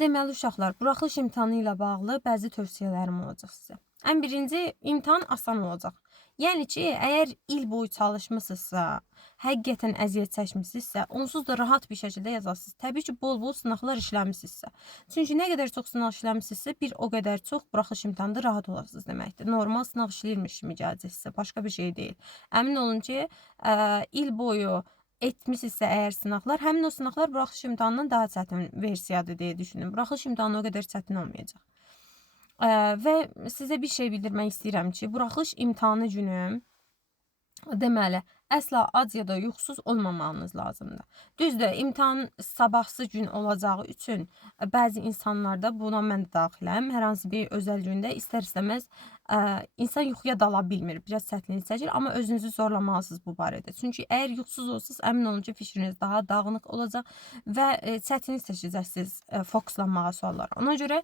Deməli uşaqlar, buraxılış imtahanı ilə bağlı bəzi tövsiyələrim olacaq sizə. Ən birinci, imtahan asan olacaq. Yəni ki, əgər il boyu çalışmısınızsa, həqiqətən əziyyət çəkmisinizsə, onsuz da rahat bir şəkildə yazarsınız. Təbii ki, bol-bol sınaqlar işləmisinizsə. Çünki nə qədər çox sınaq işləmisinizsə, bir o qədər çox buraxılış imtahanında rahat olasınız deməkdir. Normal sınaq işləyirmiş kimi gələcək sizə, başqa bir şey deyil. Əmin olun ki, il boyu etmisinizsə əgər sınaqlar, həmin o sınaqlar buraxılış imtahanından daha çətin versiyadır deyə düşünün. Buraxılış imtahanı o qədər çətin olmayacaq. Və sizə bir şey bildirmək istəyirəm ki, buraxılış imtahanı günü deməli, əsla ac ya da yuxusuz olmamağınız lazımdır. Düzdür, imtahan sabahsı gün olacağı üçün bəzi insanlarda, buna mən də daxiləm, hər hansı bir özəl gündə istər-istəməz insan yuxuya dala bilmir, biraz çətinlik çəkir, amma özünüzü zorlamalısınız bu barədə. Çünki əgər yuxusuz olsanız, əmin olun ki, fikriniz daha dağınıq olacaq və çətinlik çəkəcəksiniz fokuslanmağa suallara. Ona görə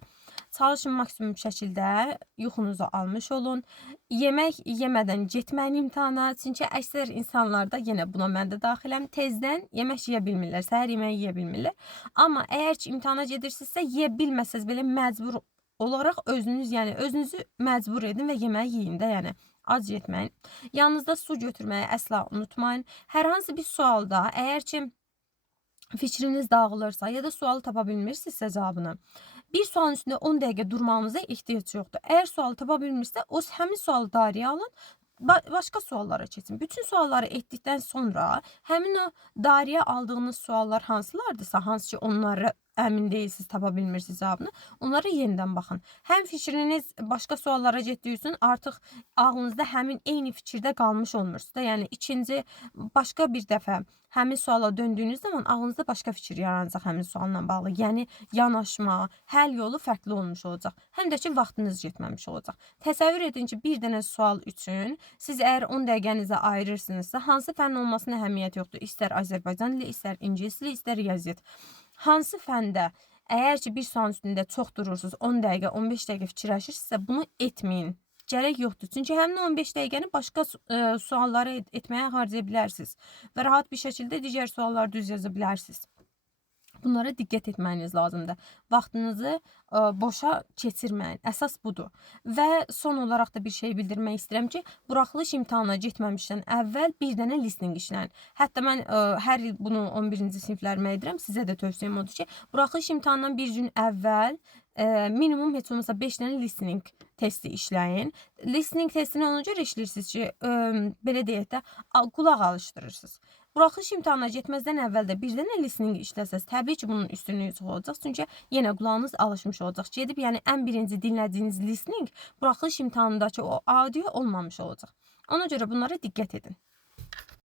çalışın maksimum şəkildə yuxunuzu almış olun. Yemək yemədən getməyin imtahana, çünki əksər insanlarda, yenə buna mən də daxiləm, tezdən yemək yeyə bilmirlər, səhər yeməyi yeyə bilmirlər. Amma əgər ki, imtahana gedirsinizsə, yeyə bilməsəz belə məcbur olaraq özünüzü məcbur edin və yeməyi yeyin də, yəni ac getməyin. Yanınızda su götürməyi əsla unutmayın. Hər hansı bir sualda, əgər ki, fikriniz dağılırsa ya da sualı tapa bilmirsinizsə cavabını, bir sualın üstündə 10 dəqiqə durmağınıza ehtiyac yoxdur. Əgər sualı tapa bilmirsə, həmin sualı dairəyə alın, başqa suallara keçin. Bütün sualları etdikdən sonra həmin o dairəyə aldığınız suallar hansılardırsa, hansı ki onlara əmin deyilsiniz, tapa bilmirsiniz cavabını, onlara yenidən baxın. Həm fikriniz başqa suallara getdiyi üçün artıq ağlınızda həmin eyni fikirdə qalmış olmursunuz da. Yəni ikinci başqa bir dəfə həmin suala döndüyünüz zaman ağlınızda başqa fikir yaranacaq həmin sualla bağlı. Yəni yanaşma, həll yolu fərqli olmuş olacaq. Həm də ki vaxtınız getməmiş olacaq. Təsəvvür edin ki, bir dənə sual üçün siz əgər 10 dəqiqənizi ayırırsınızsa, hansı fənn olmasına əhəmiyyət yoxdur. İstər Azərbaycan dili, istər ingilis dili, istər riyaziyyat. Hansı fəndə əgər ki, bir sualın üstündə çox durursunuz, 10 dəqiqə, 15 dəqiqə fikirləşirsinizsə, bunu etməyin. Gərək yoxdur. Çünki həmin 15 dəqiqəni başqa sualları etməyə harcaya bilərsiniz və rahat bir şəkildə digər sualları düz yaza bilərsiniz. Bunlara diqqət etməyiniz lazımdır. Vaxtınızı boşa keçirməyin. Əsas budur. Və son olaraq da bir şey bildirmək istəyirəm ki, buraxılış imtahanına getməmişdən əvvəl bir dənə listening işləyin. Hətta mən hər il bunu 11-ci siniflərimə edirəm. Sizə də tövsiyəm odur ki, buraxılış imtahanından bir gün əvvəl minimum heç olmasa 5 dənə listening testi işləyin. Listening testini ona görə işləyirsiniz ki, belə deyək də, qulaq alışdırırsınız. Buraxılış imtahanına getməzdən əvvəl də bir dənə listening işləsəz, təbii ki, bunun üstünlüyü çox olacaq. Çünki yenə qulağınız alışmış olacaq. Gedib, yəni ən birinci dinlədiyiniz listening buraxılış imtahanındakı o audio olmamış olacaq. Ona görə bunlara diqqət edin.